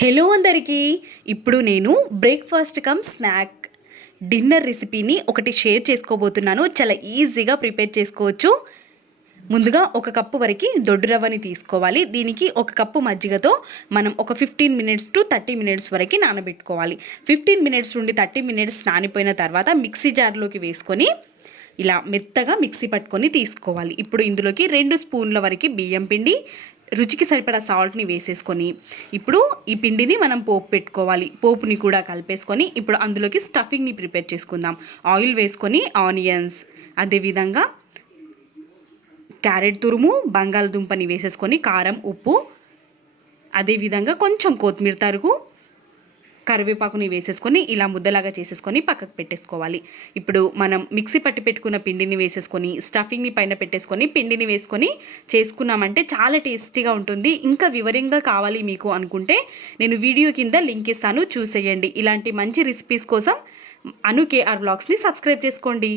Hello అందరికీ. ఇప్పుడు నేను బ్రేక్ఫాస్ట్ కమ్ స్నాక్ డిన్నర్ రెసిపీని ఒకటి షేర్ చేసుకోబోతున్నాను. చాలా ఈజీగా ప్రిపేర్ చేసుకోవచ్చు. ముందుగా ఒక కప్పు వరకు దొడ్డు రవ్వని తీసుకోవాలి. దీనికి ఒక కప్పు మజ్జిగతో మనం ఒక 15 మినిట్స్ టు 30 మినిట్స్ వరకు నానబెట్టుకోవాలి. 15 మినిట్స్ నుండి 30 మినిట్స్ నానిపోయిన తర్వాత మిక్సీ జార్లోకి వేసుకొని ఇలా మెత్తగా మిక్సీ పట్టుకొని తీసుకోవాలి. ఇప్పుడు ఇందులోకి 2 స్పూన్ల వరకు బియ్యం పిండి, రుచికి సరిపడా సాల్ట్ని వేసేసుకొని ఇప్పుడు ఈ పిండిని మనం పోపు పెట్టుకోవాలి. పోపుని కూడా కలిపేసుకొని ఇప్పుడు అందులోకి స్టఫింగ్ని ప్రిపేర్ చేసుకుందాం. ఆయిల్ వేసుకొని ఆనియన్స్, అదేవిధంగా క్యారెట్ తురుము, బంగాళదుంపని వేసేసుకొని కారం, ఉప్పు, అదేవిధంగా కొంచెం కొత్తిమీర తరుగు, కరివేపాకుని వేసేసుకొని ఇలా ముద్దలాగా చేసేసుకొని పక్కకు పెట్టేసుకోవాలి. ఇప్పుడు మనం మిక్సీ పట్టి పెట్టుకున్న పిండిని వేసేసుకొని స్టఫింగ్ని పైన పెట్టేసుకొని పిండిని వేసుకొని చేసుకున్నామంటే చాలా టేస్టీగా ఉంటుంది. ఇంకా వివరంగా కావాలి మీకు అనుకుంటే నేను వీడియో కింద లింక్ ఇస్తాను, చూసేయండి. ఇలాంటి మంచి రెసిపీస్ కోసం అను కేఆర్ వ్లాగ్స్ని సబ్స్క్రైబ్ చేసుకోండి.